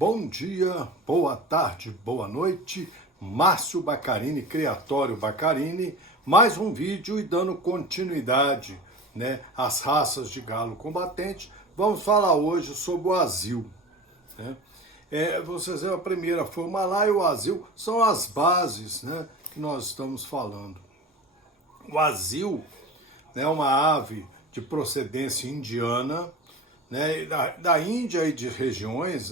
Bom dia, boa tarde, boa noite. Márcio Baccarini, Criatório Baccarini, mais um vídeo e dando continuidade, às raças de galo combatente. Vamos falar hoje sobre o Asil. Vocês viram, a primeira foi o Malai e o Asil, são as bases, que nós estamos falando. O Asil é uma ave de procedência indiana, da Índia e de regiões,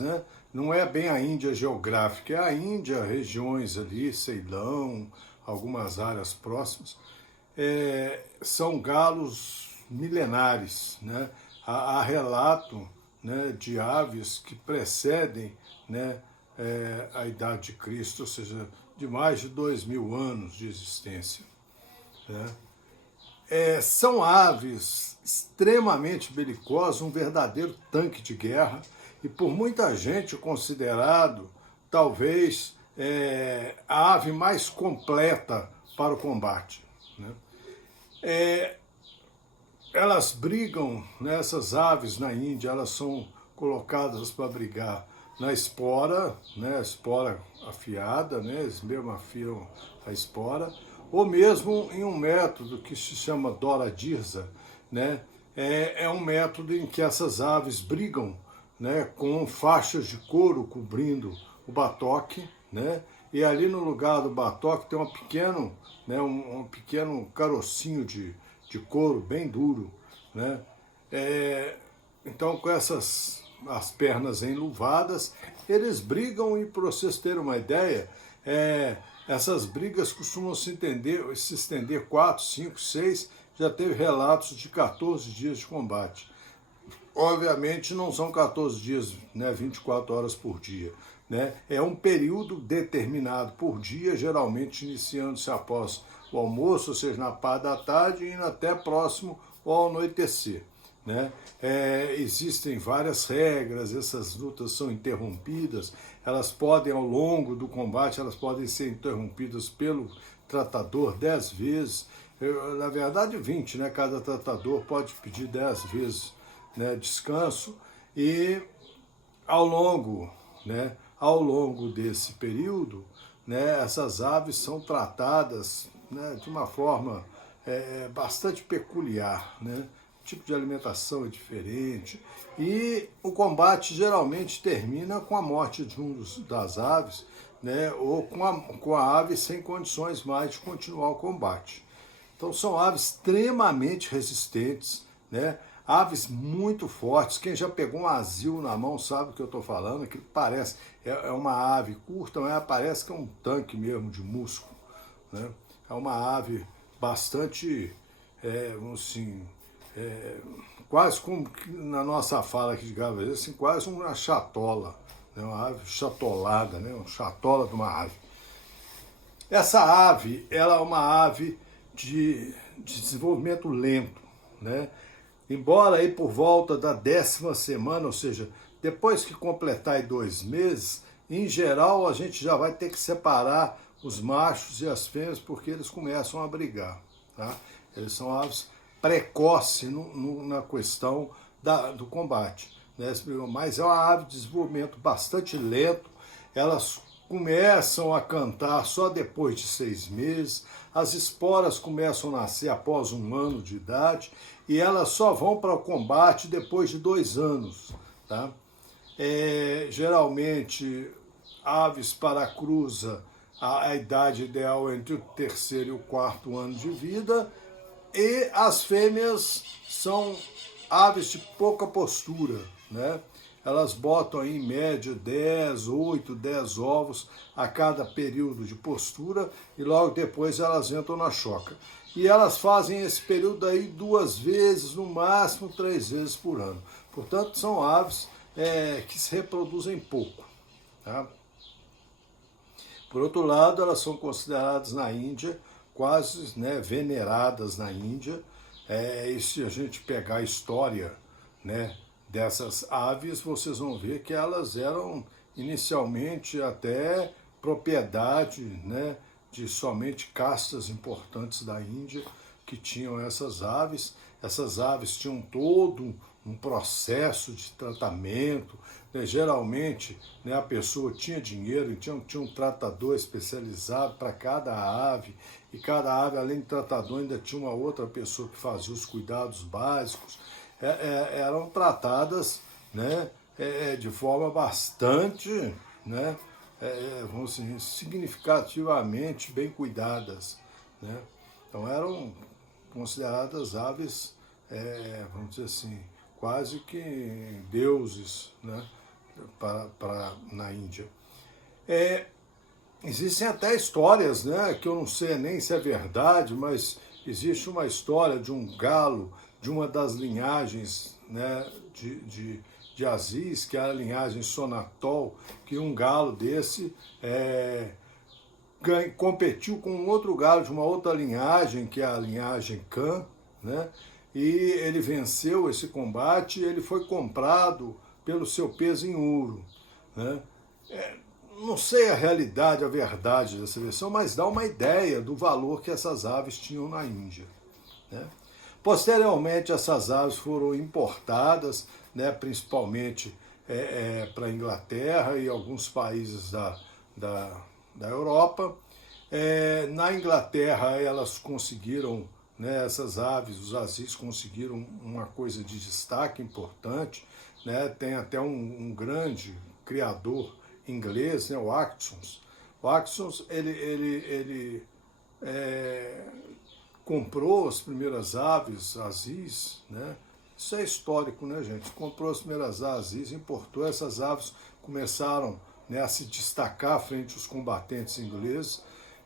não é bem a Índia geográfica, é a Índia, regiões ali, Ceilão, algumas áreas próximas. São galos milenares, há relato, de aves que precedem, a idade de Cristo, ou seja, de mais de 2000 anos de existência. São aves extremamente belicosas, um verdadeiro tanque de guerra, e por muita gente considerado, talvez, a ave mais completa para o combate. Elas brigam, essas aves na Índia, elas são colocadas para brigar na espora, a espora afiada, eles mesmo afiam a espora, ou mesmo em um método que se chama Dora Dirza, é um método em que essas aves brigam, com faixas de couro cobrindo o batoque, e ali no lugar do batoque tem um pequeno carocinho de couro bem duro, então com as pernas enluvadas, eles brigam, e para vocês terem uma ideia, essas brigas costumam se estender 4, 5, 6, já teve relatos de 14 dias de combate. Obviamente não são 14 dias, 24 horas por dia. É um período determinado por dia, geralmente iniciando-se após o almoço, ou seja, na parte da tarde, e indo até próximo ao anoitecer. Existem várias regras, essas lutas são interrompidas, elas podem, ao longo do combate, elas podem ser interrompidas pelo tratador 10 vezes, na verdade 20, cada tratador pode pedir 10 vezes descanso, e ao longo desse período, essas aves são tratadas de uma forma bastante peculiar, o tipo de alimentação é diferente, e o combate geralmente termina com a morte de das aves, ou com a ave sem condições mais de continuar o combate. Então são aves extremamente resistentes, aves muito fortes. Quem já pegou um Asil na mão sabe o que eu estou falando, que parece, é uma ave curta, mas parece que é um tanque mesmo de músculo. É uma ave bastante, quase como na nossa fala aqui de galo, assim, quase uma chatola, uma ave chatolada, um chatola de uma ave. Essa ave, ela é uma ave de desenvolvimento lento, embora aí por volta da 10ª semana, ou seja, depois que completar aí 2 meses, em geral a gente já vai ter que separar os machos e as fêmeas, porque eles começam a brigar. Eles são aves precoces na questão do combate. Mas é uma ave de desenvolvimento bastante lento, elas começam a cantar só depois de 6 meses, as esporas começam a nascer após 1 ano de idade, e elas só vão para o combate depois de 2 anos. Geralmente, aves paracruza, a idade ideal é entre o 3º e o 4º ano de vida, e as fêmeas são aves de pouca postura, Elas botam aí, em média 8, 10 ovos a cada período de postura, e logo depois elas entram na choca. E elas fazem esse período aí 2 vezes, no máximo 3 vezes por ano. Portanto, são aves que se reproduzem pouco. Por outro lado, elas são consideradas na Índia, quase veneradas na Índia. E se a gente pegar a história dessas aves, vocês vão ver que elas eram inicialmente até propriedade de somente castas importantes da Índia que tinham essas aves. Essas aves tinham todo um processo de tratamento, né? Geralmente, né, a pessoa tinha dinheiro, tinha um tratador especializado para cada ave, e cada ave, além do tratador, ainda tinha uma outra pessoa que fazia os cuidados básicos. Eram tratadas, né, de forma bastante, né, vamos dizer, significativamente bem cuidadas, né? Então eram consideradas aves, vamos dizer assim, quase que deuses, né, na Índia. Existem até histórias, né, que eu não sei nem se é verdade, mas existe uma história de um galo de uma das linhagens, né, de Aziz, que é a linhagem Sonatol, que um galo desse competiu com um outro galo de uma outra linhagem, que é a linhagem Khan, né? E ele venceu esse combate e ele foi comprado pelo seu peso em ouro, né? Não sei a realidade, a verdade dessa versão, mas dá uma ideia do valor que essas aves tinham na Índia, né? Posteriormente, essas aves foram importadas, né, principalmente para a Inglaterra e alguns países da Europa. Na Inglaterra, elas conseguiram, né, essas aves, os azis, conseguiram uma coisa de destaque importante, né? Tem até um grande criador inglês, né, o Achtons. O Achtons, ele comprou as primeiras aves azis, né? Isso é histórico, né, gente? Comprou as primeiras aves, importou essas aves, começaram, né, a se destacar frente aos combatentes ingleses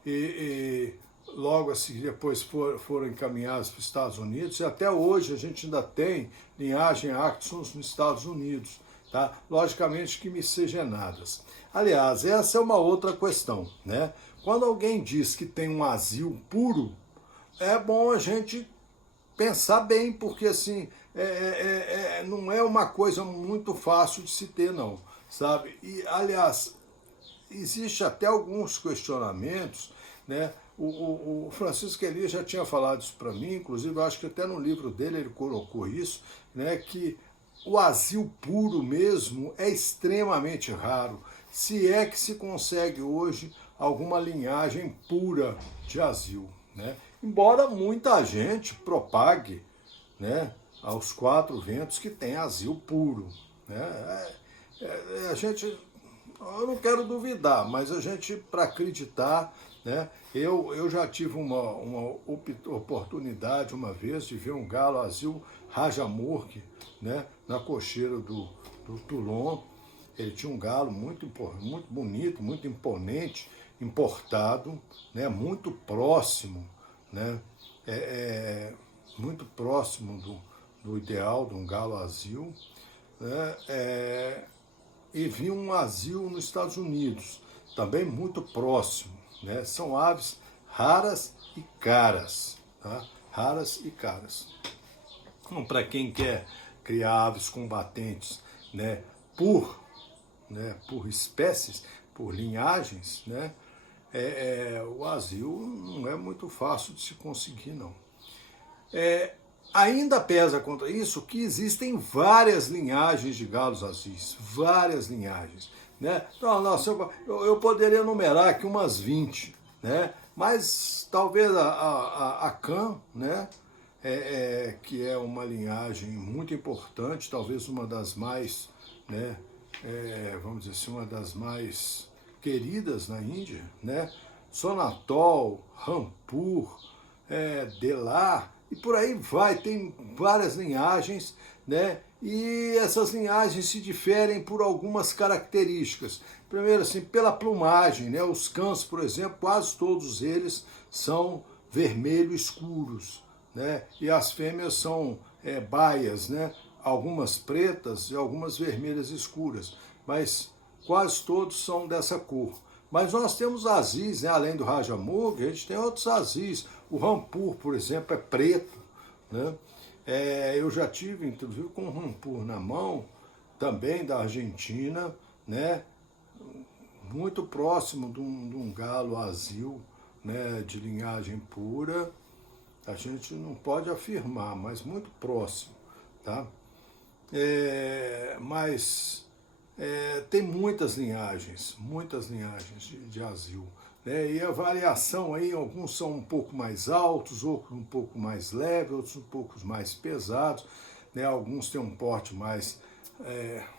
e logo assim depois foram encaminhados para os Estados Unidos e até hoje a gente ainda tem linhagem Achtons nos Estados Unidos, tá? Logicamente que miscigenadas. Aliás, essa é uma outra questão, né? Quando alguém diz que tem um azil puro, é bom a gente pensar bem, porque assim, não é uma coisa muito fácil de se ter, não, sabe? E, aliás, existe até alguns questionamentos, né? O Francisco Elias já tinha falado isso para mim, inclusive eu acho que até no livro dele ele colocou isso, né? Que o azil puro mesmo é extremamente raro, se é que se consegue hoje alguma linhagem pura de azil, né? Embora muita gente propague, né, aos quatro ventos que tem azil puro, né? A gente, eu não quero duvidar, mas a gente, para acreditar, né, eu já tive uma oportunidade uma vez de ver um galo azil Rajamurki, né, na cocheira do Toulon. Ele tinha um galo muito bonito, muito imponente, importado, né, muito próximo, né, muito próximo do ideal de um galo azil, né, e vi um azil nos Estados Unidos, também muito próximo, né? São aves raras e caras, tá? Raras e caras. Então, para quem quer criar aves combatentes, né, por espécies, por linhagens, né, o azil não é muito fácil de se conseguir, não. Ainda pesa contra isso que existem várias linhagens de galos azis, várias linhagens, né? Então, nossa, eu poderia enumerar aqui umas 20, né? Mas talvez a Khan, né, que é uma linhagem muito importante, talvez uma das mais, né, vamos dizer assim, uma das mais queridas na Índia, né? Sonatol, Rampur, Delar, e por aí vai, tem várias linhagens, né? E essas linhagens se diferem por algumas características. Primeiro, assim, pela plumagem, né? Os cães, por exemplo, quase todos eles são vermelho escuros, né? E as fêmeas são baias, né? Algumas pretas e algumas vermelhas escuras, mas quase todos são dessa cor. Mas nós temos azis, né? Além do Rajamurki, a gente tem outros azis. O Rampur, por exemplo, é preto, né? Eu já tive, inclusive, com um Rampur na mão, também da Argentina, né? Muito próximo de um galo azil, né? De linhagem pura. A gente não pode afirmar, mas muito próximo, tá? Mas tem muitas linhagens de asilo. Né? E a variação aí, alguns são um pouco mais altos, outros um pouco mais leves, outros um pouco mais pesados, né? Alguns têm um porte mais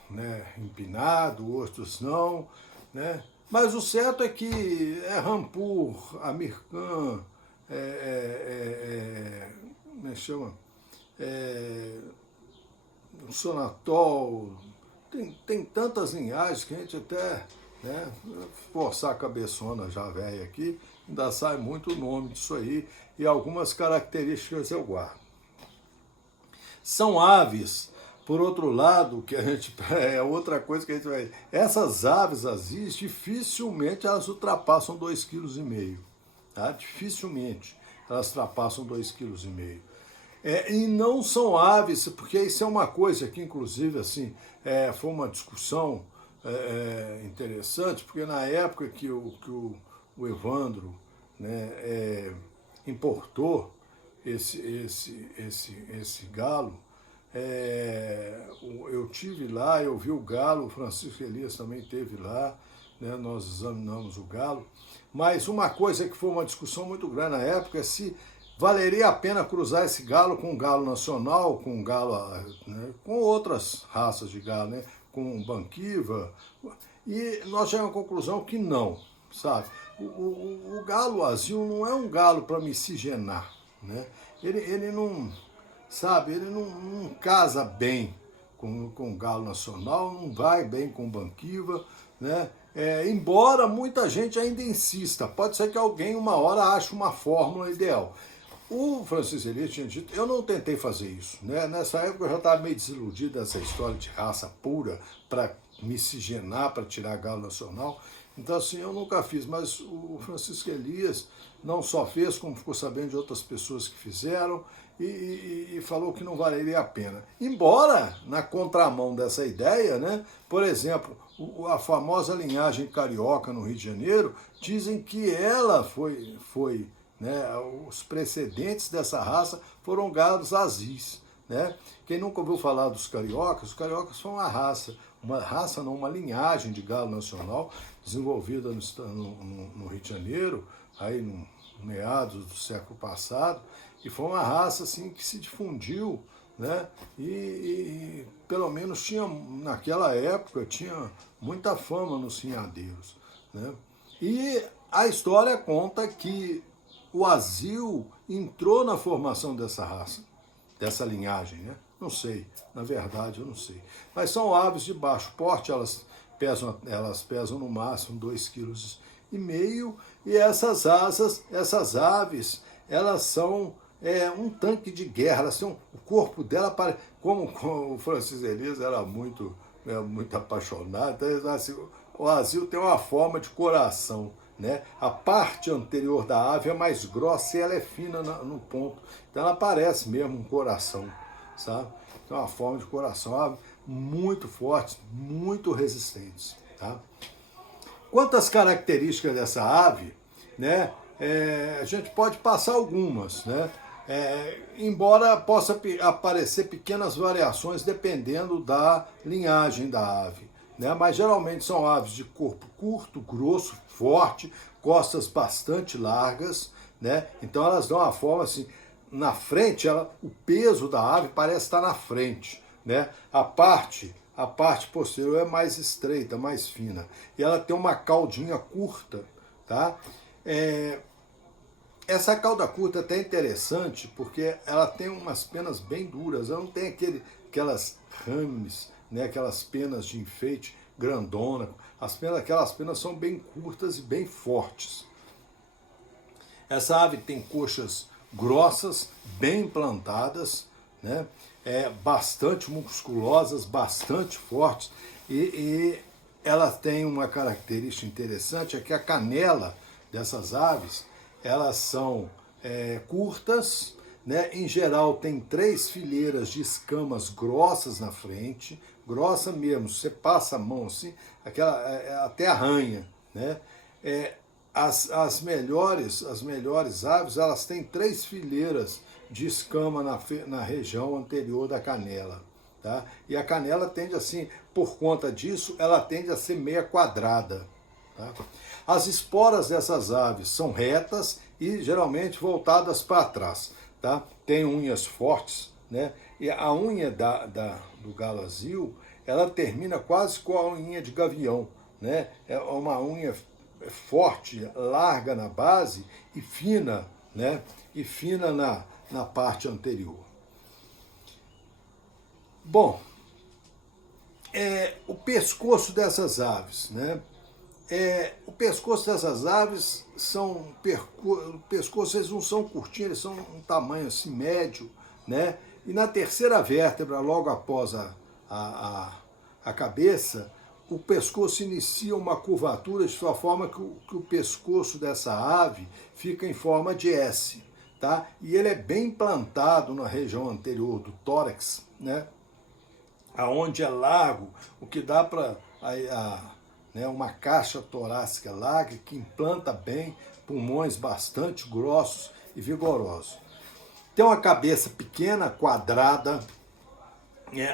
né, empinado, outros não, né? Mas o certo é que Rampur, Amirkhan, como é que chama? Sonatol, tem tantas linhagens que a gente até, né, forçar a cabeçona já velha aqui, ainda sai muito nome disso aí, e algumas características eu guardo. São aves, por outro lado, que a gente, outra coisa que a gente vai... Essas aves asis, dificilmente elas ultrapassam 2,5 kg, tá? Dificilmente elas ultrapassam 2,5 kg. E não são aves, porque isso é uma coisa que, inclusive, assim, foi uma discussão interessante, porque na época que o Evandro, né, importou esse galo, eu tive lá, eu vi o galo, o Francisco Elias também esteve lá, né, nós examinamos o galo, mas uma coisa que foi uma discussão muito grande na época é se valeria a pena cruzar esse galo com um galo nacional, com um galo, né, com outras raças de galo, né, com banquiva, e nós chegamos à conclusão que não, sabe? O galo azul não é um galo para miscigenar, né? Ele não, sabe, ele não casa bem com o galo nacional, não vai bem com banquiva, né? Embora muita gente ainda insista, pode ser que alguém uma hora ache uma fórmula ideal. O Francisco Elias tinha dito, eu não tentei fazer isso, né? Nessa época eu já estava meio desiludido dessa história de raça pura para miscigenar, para tirar galo nacional. Então, assim, eu nunca fiz, mas o Francisco Elias não só fez, como ficou sabendo de outras pessoas que fizeram e falou que não valeria a pena. Embora, na contramão dessa ideia, né, por exemplo, a famosa linhagem carioca no Rio de Janeiro, dizem que ela foi né, os precedentes dessa raça foram galos azis. Né? Quem nunca ouviu falar dos cariocas, os cariocas são uma linhagem de galo nacional desenvolvida no Rio de Janeiro, aí no meados do século passado, e foi uma raça assim, que se difundiu, né? E pelo menos tinha, naquela época, tinha muita fama nos cinhadeiros. Né? E a história conta que o asil entrou na formação dessa raça, dessa linhagem, né? Não sei, na verdade eu não sei. Mas são aves de baixo porte, elas pesam no máximo 2,5 kg, e essas aves, elas são um tanque de guerra, o corpo dela, como o Francisco Elias era muito apaixonado, então, assim, o asil tem uma forma de coração. Né? A parte anterior da ave é mais grossa e ela é fina no ponto. Então ela parece mesmo um coração, sabe? Tem uma forma de coração, ave muito forte, muito resistente. Tá? Quantas características dessa ave, né? A gente pode passar algumas, né? Embora possa aparecer pequenas variações dependendo da linhagem da ave. Né? Mas geralmente são aves de corpo curto, grosso, forte, costas bastante largas, né? Então elas dão uma forma assim, na frente, o peso da ave parece estar na frente, né? A parte posterior é mais estreita, mais fina, e ela tem uma caudinha curta, tá? Essa cauda curta é até interessante, porque ela tem umas penas bem duras, ela não tem aquelas rames, né, aquelas penas de enfeite grandona, aquelas penas são bem curtas e bem fortes. Essa ave tem coxas grossas, bem plantadas, né, bastante musculosas, bastante fortes, e ela tem uma característica interessante, é que a canela dessas aves, elas são curtas, né, em geral tem 3 fileiras de escamas grossas na frente, grossa mesmo, você passa a mão assim, até arranha, né? As melhores aves, elas têm 3 fileiras de escama na região anterior da canela, tá? E a canela tende assim, por conta disso, ela tende a ser meia quadrada. Tá? As esporas dessas aves são retas e geralmente voltadas para trás. Tá? Tem unhas fortes, né? E a unha do galo azil, ela termina quase com a unha de gavião. Né? É uma unha forte, larga na base e fina, né? E fina na parte anterior. Bom, o pescoço dessas aves, né? O pescoço dessas aves pescoço, eles não são curtinhos, eles são um tamanho assim médio, né? E na terceira vértebra, logo após a cabeça, o pescoço inicia uma curvatura de sua forma que o pescoço dessa ave fica em forma de S, tá? E ele é bem plantado na região anterior do tórax, né? Aonde é largo, o que dá para né, uma caixa torácica larga que implanta bem pulmões bastante grossos e vigorosos. Tem uma cabeça pequena, quadrada,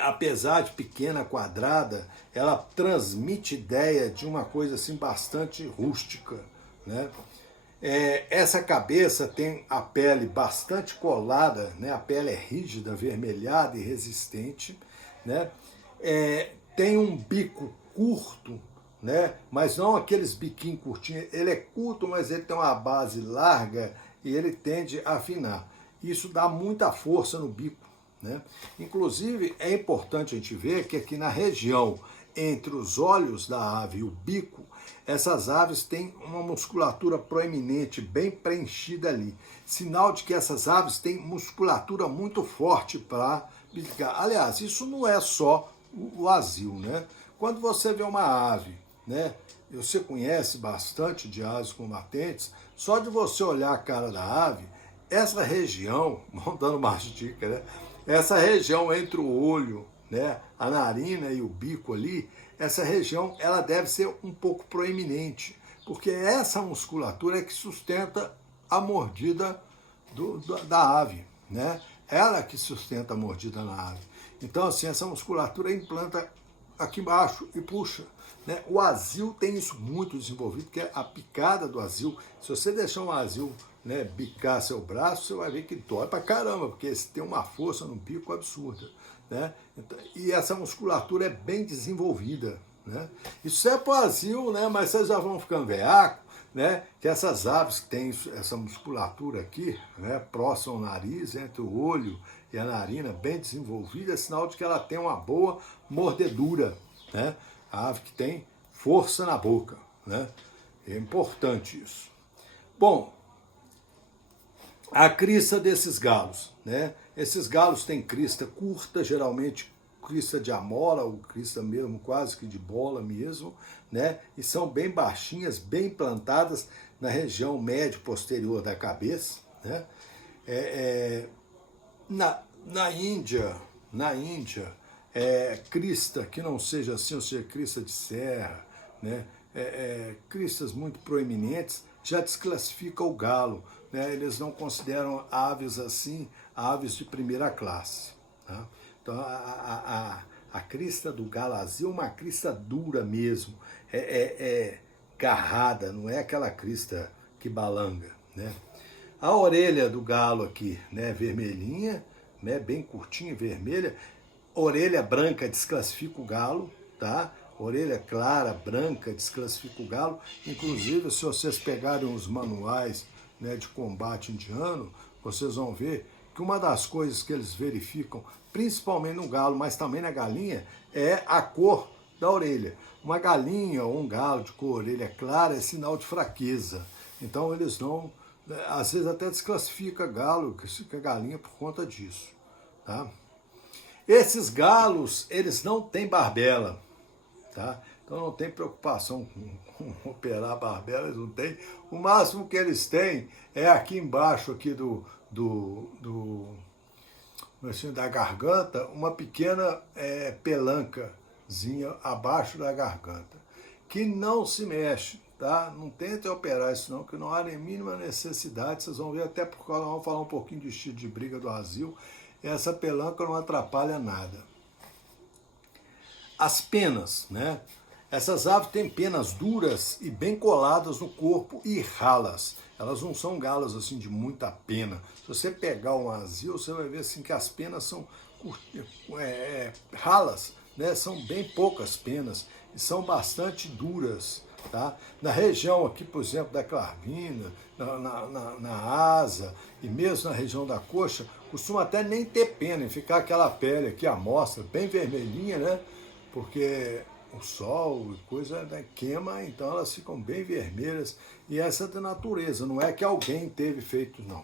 apesar de pequena, quadrada, ela transmite ideia de uma coisa assim bastante rústica, né? Essa cabeça tem a pele bastante colada, né? A pele é rígida, avermelhada e resistente, né? Tem um bico curto, né? Mas não aqueles biquinhos curtinhos, ele é curto, mas ele tem uma base larga e ele tende a afinar. Isso dá muita força no bico, né? Inclusive, é importante a gente ver que aqui na região entre os olhos da ave e o bico, essas aves têm uma musculatura proeminente, bem preenchida ali. Sinal de que essas aves têm musculatura muito forte para beliscar. Aliás, isso não é só o azil, né? Quando você vê uma ave, né? Você conhece bastante de aves combatentes, só de você olhar a cara da ave, essa região, vamos dando mais dica, né? Essa região entre o olho, né, a narina e o bico ali, essa região ela deve ser um pouco proeminente, porque essa musculatura é que sustenta a mordida da ave, né? Ela que sustenta a mordida na ave. Então, assim, essa musculatura implanta aqui embaixo e puxa, né? O azil tem isso muito desenvolvido, que é a picada do azil. Se você deixar um azil, né, bicar seu braço, você vai ver que dói pra caramba, porque tem uma força no bico absurda, né? E essa musculatura é bem desenvolvida, né? Isso é para o azil, né? Mas vocês já vão ficando veaco, né? Que essas aves que têm essa musculatura aqui, né, próximo ao nariz, entre o olho e a narina, bem desenvolvida, é sinal de que ela tem uma boa mordedura, né? A ave que tem força na boca, né? É importante isso. Bom, a crista desses galos, né? Esses galos têm crista curta, geralmente crista de amora, ou crista mesmo, quase que de bola mesmo, né? E são bem baixinhas, bem plantadas na região médio posterior da cabeça, né? Na Índia, crista que não seja assim, ou seja, crista de serra, né? Cristas muito proeminentes, já desclassifica o galo, né? Eles não consideram aves assim, aves de primeira classe. Tá? Então a crista do galo azil é uma crista dura mesmo, garrada, não é aquela crista que balanga, né? A orelha do galo aqui, né, vermelhinha, né, bem curtinha, vermelha. Orelha branca desclassifica o galo, tá? Orelha clara, branca, desclassifica o galo. Inclusive, se vocês pegarem os manuais, né, de combate indiano, vocês vão ver que uma das coisas que eles verificam, principalmente no galo, mas também na galinha, é a cor da orelha. Uma galinha ou um galo de cor orelha clara é sinal de fraqueza. Então eles não, às vezes até desclassifica galo, que fica galinha por conta disso, tá? Esses galos, eles não têm barbela, tá? Então não tem preocupação com operar a barbela, eles não têm. O máximo que eles têm é aqui embaixo aqui da garganta, uma pequena pelancazinha abaixo da garganta, que não se mexe, tá? Não tentem operar isso não, que não há nem mínima necessidade. Vocês vão ver, até porque nós vamos falar um pouquinho do estilo de briga do azil, essa pelanca não atrapalha nada, as penas, né? Essas aves têm penas duras e bem coladas no corpo e ralas. Elas não são galas assim de muita pena. Se você pegar um azil, você vai ver assim que as penas são ralas, né? São bem poucas penas e são bastante duras. Tá? Na região aqui, por exemplo, da clavina, na asa e mesmo na região da coxa, costuma até nem ter pena e ficar aquela pele aqui, a amostra, bem vermelhinha, né? Porque o sol e coisa, né, queima, então elas ficam bem vermelhas e essa é da natureza, não é que alguém teve feito, não.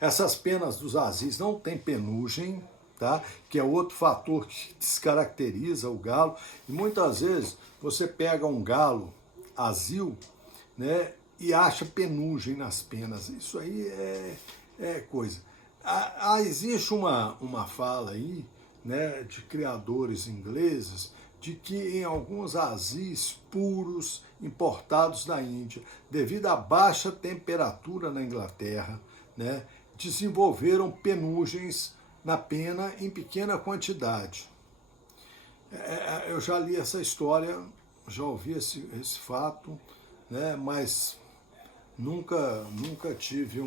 Essas penas dos azis não tem penugem, tá? Que é outro fator que descaracteriza o galo e muitas vezes você pega um galo azil, né, e acha penugem nas penas. Isso aí é coisa. Existe uma fala aí, né, de criadores ingleses de que em alguns azis puros importados da Índia, devido à baixa temperatura na Inglaterra, né, desenvolveram penugens na pena em pequena quantidade. Eu já li essa história, já ouvi esse fato, né, mas nunca tive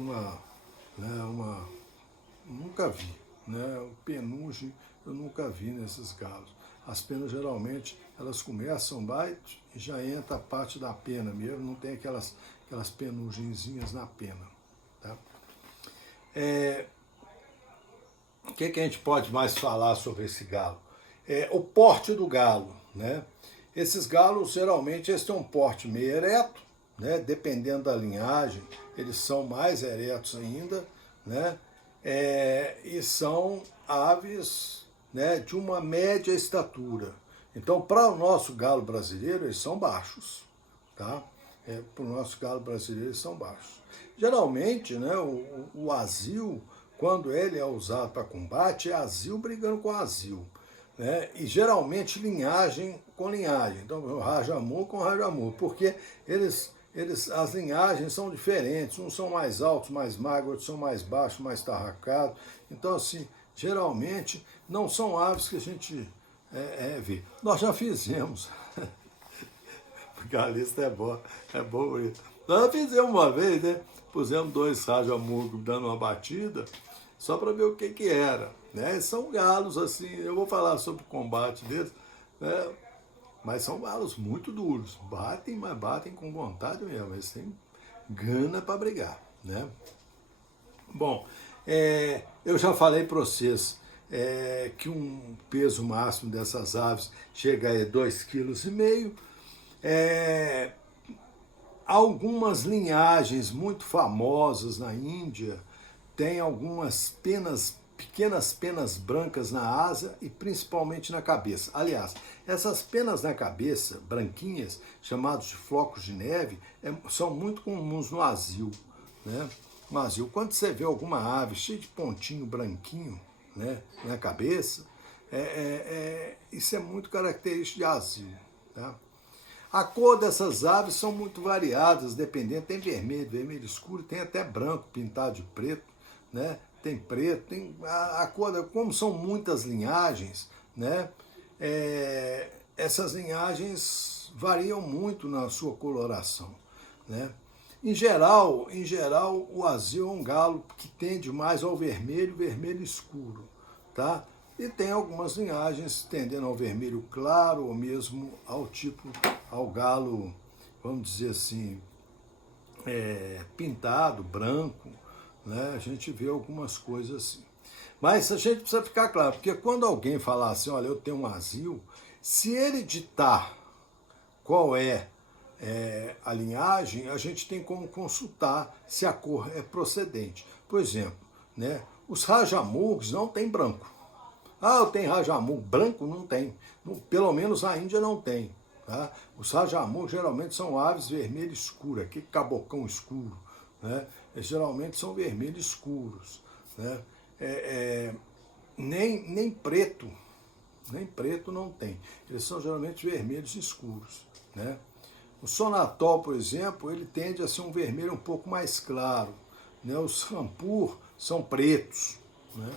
nunca vi, né, o penugem eu nunca vi nesses galos. As penas geralmente elas começam baixo e já entra a parte da pena mesmo, não tem aquelas penugenzinhas na pena. Tá? O que a gente pode mais falar sobre esse galo? O porte do galo, né? Esses galos, geralmente, eles têm um porte meio ereto, né? Dependendo da linhagem, eles são mais eretos ainda, né? E são aves, né, de uma média estatura. Então, para o nosso galo brasileiro, eles são baixos, tá? Para o nosso galo brasileiro, eles são baixos. Geralmente, né, o azil, quando ele é usado para combate, é azil brigando com azil. Né? E geralmente linhagem com linhagem, então rajamur com rajamur, porque as linhagens são diferentes, uns são mais altos, mais magros, outros são mais baixos, mais tarracados, então assim, geralmente não são aves que a gente vê. Nós já fizemos, porque a lista é boa isso. Nós já fizemos uma vez, né? Pusemos 2 rajamur dando uma batida, só para ver o que era. Né? São galos, assim, eu vou falar sobre o combate deles, né? Mas são galos muito duros. Batem, mas batem com vontade mesmo. Eles têm gana para brigar. Né? Bom, eu já falei para vocês que um peso máximo dessas aves chega a 2,5 kg. Algumas linhagens muito famosas na Índia têm algumas pequenas penas brancas na asa e principalmente na cabeça. Aliás, essas penas na cabeça, branquinhas, chamadas de flocos de neve, são muito comuns no azil. Né? No azil, quando você vê alguma ave cheia de pontinho branquinho, né, na cabeça, isso é muito característico de azil. Tá? A cor dessas aves são muito variadas, dependendo, tem vermelho escuro, tem até branco pintado de preto, né? Tem preto, tem a cor, como são muitas linhagens, né? Essas linhagens variam muito na sua coloração, né? Em geral, o azil é um galo que tende mais ao vermelho escuro, tá? E tem algumas linhagens tendendo ao vermelho claro ou mesmo ao galo, vamos dizer assim, pintado, branco, né? A gente vê algumas coisas assim. Mas a gente precisa ficar claro, porque quando alguém falar assim, olha, eu tenho um azil, se ele ditar qual a linhagem, a gente tem como consultar se a cor é procedente. Por exemplo, né, os rajamurgs não tem branco. Eu tenho rajamur branco? Não tem. Pelo menos a Índia não tem. Tá? Os rajamur geralmente são aves vermelho escuro, aquele cabocão escuro. Né? Eles geralmente são vermelhos escuros. Né? Nem preto não tem. Eles são geralmente vermelhos escuros. Né? O sonatol, por exemplo, ele tende a ser um vermelho um pouco mais claro. Né? Os rampur são pretos. Né?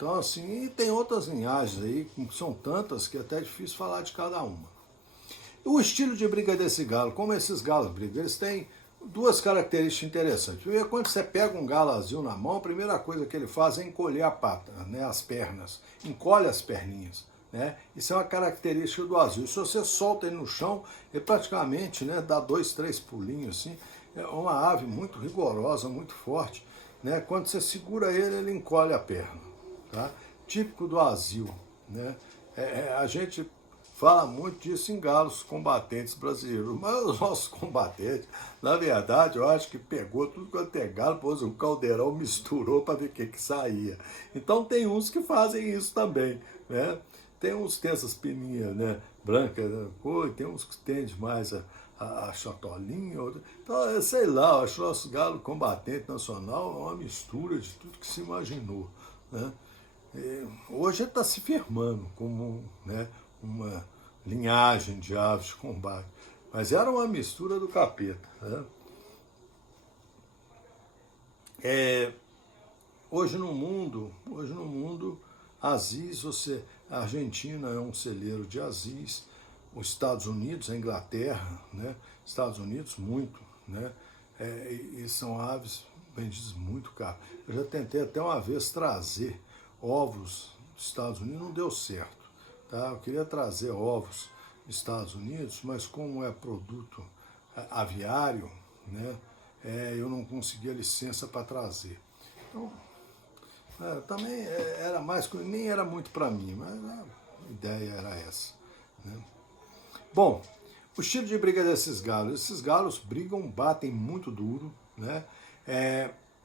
Então, assim, e tem outras linhagens aí, são tantas que é até difícil falar de cada uma. O estilo de briga desse galo, como esses galos brigam, eles têm duas características interessantes. Primeiro, quando você pega um galo azul na mão, a primeira coisa que ele faz é encolher a pata, né, as pernas, encolhe as perninhas. Né? Isso é uma característica do azul. Se você solta ele no chão, ele praticamente, né, dá 2, 3 pulinhos. Assim. É uma ave muito rigorosa, muito forte. Né? Quando você segura ele, ele encolhe a perna. Tá? Típico do azul. Né? A gente fala muito disso em galos combatentes brasileiros, mas os nossos combatentes, na verdade, eu acho que pegou tudo quanto é galo, pôs um caldeirão, misturou para ver o que saía. Então tem uns que fazem isso também, né? Tem uns que tem essas pininhas, né, brancas, né? Tem uns que tendem mais a chatolinha. Então, sei lá, eu acho que o nosso galo combatente nacional é uma mistura de tudo que se imaginou, né? Hoje ele está se firmando como, né, uma linhagem de aves de combate, mas era uma mistura do capeta. Né? Hoje no mundo, Aziz, a Argentina é um celeiro de Aziz, os Estados Unidos, a Inglaterra, né? Estados Unidos muito, né? E são aves vendidas muito caro. Eu já tentei até uma vez trazer ovos dos Estados Unidos, não deu certo. Tá? Eu queria trazer ovos dos Estados Unidos, mas como é produto aviário, né, eu não conseguia licença para trazer. Então, também era mais, nem era muito para mim, mas a ideia era essa. Né? Bom, o estilo de briga desses galos. Esses galos brigam, batem muito duro, né?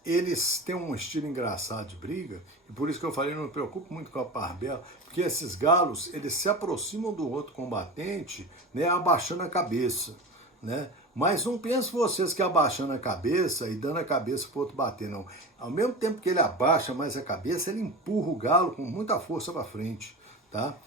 Eles têm um estilo engraçado de briga, e por isso que eu falei, não me preocupo muito com a parbela, porque esses galos, eles se aproximam do outro combatente, né, abaixando a cabeça, né? Mas não pense vocês que abaixando a cabeça e dando a cabeça para o outro bater, não. Ao mesmo tempo que ele abaixa mais a cabeça, ele empurra o galo com muita força para frente, tá?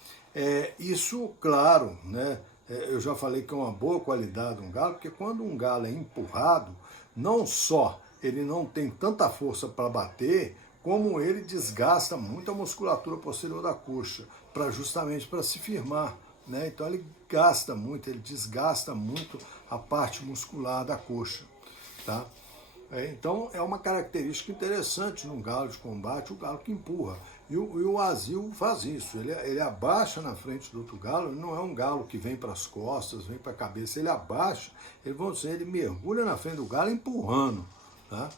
Isso, claro, né, eu já falei que é uma boa qualidade de um galo, porque quando um galo é empurrado, não só ele não tem tanta força para bater, como ele desgasta muito a musculatura posterior da coxa, justamente para se firmar. Né? Então ele gasta muito, ele desgasta muito a parte muscular da coxa. Tá? Então é uma característica interessante num galo de combate, o galo que empurra. E o azil faz isso, ele abaixa na frente do outro galo, ele não é um galo que vem para as costas, vem para a cabeça, ele abaixa, ele mergulha na frente do galo empurrando. Tá?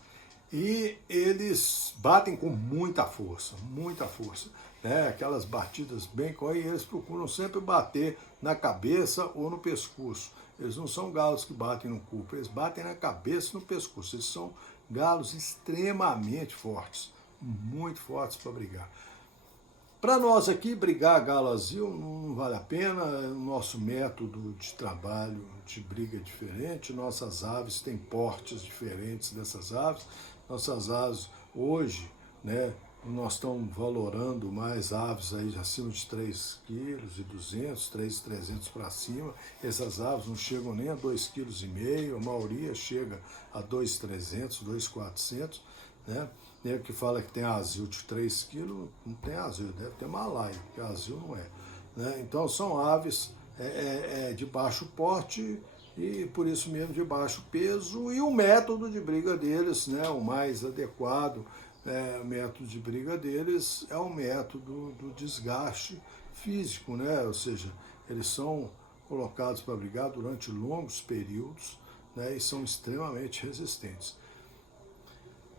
E eles batem com muita força, né? Aquelas batidas bem com aí, eles procuram sempre bater na cabeça ou no pescoço. Eles não são galos que batem no corpo, eles batem na cabeça e no pescoço. Eles são galos extremamente fortes, muito fortes para brigar. Para nós aqui, brigar galo azul não vale a pena, o nosso método de trabalho de briga é diferente, nossas aves têm portes diferentes dessas aves. Nossas aves hoje, né, nós estamos valorando mais aves aí acima de 3,2 kg, 3,300 para cima. Essas aves não chegam nem a 2,5 kg, a maioria chega a 2,300, 2,400, né? O que fala que tem azul de 3 kg, não tem azul, deve ter malaio, porque azul não é. Né? Então são aves de baixo porte e por isso mesmo de baixo peso, e o método de briga deles, né, o mais adequado método de briga deles é o método do desgaste físico, né? Ou seja, eles são colocados para brigar durante longos períodos, né, e são extremamente resistentes.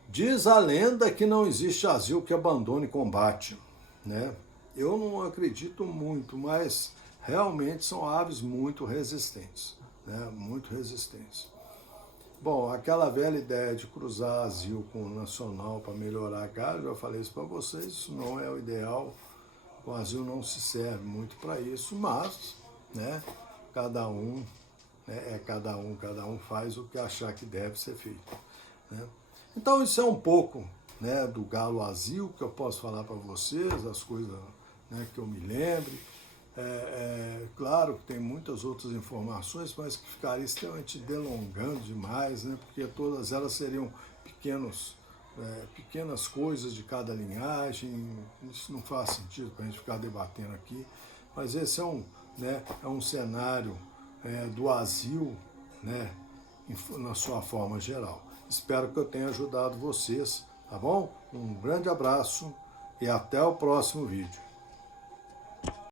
Diz a lenda que não existe azil que abandone combate. Né? Eu não acredito muito, mas realmente são aves muito resistentes. Né? Muito resistentes. Bom, aquela velha ideia de cruzar azil com o nacional para melhorar a galho, eu já falei isso para vocês, isso não é o ideal. O azil não se serve muito para isso, mas, né, cada um faz o que achar que deve ser feito. Né? Então isso é um pouco, né, do galo azil que eu posso falar para vocês, as coisas, né, que eu me lembre. Claro que tem muitas outras informações, mas que ficaria extremamente delongando demais, né, porque todas elas seriam pequenos pequenas coisas de cada linhagem. Isso não faz sentido para a gente ficar debatendo aqui, mas esse é um cenário do asilo, né, na sua forma geral. Espero que eu tenha ajudado vocês, tá bom? Um grande abraço e até o próximo vídeo.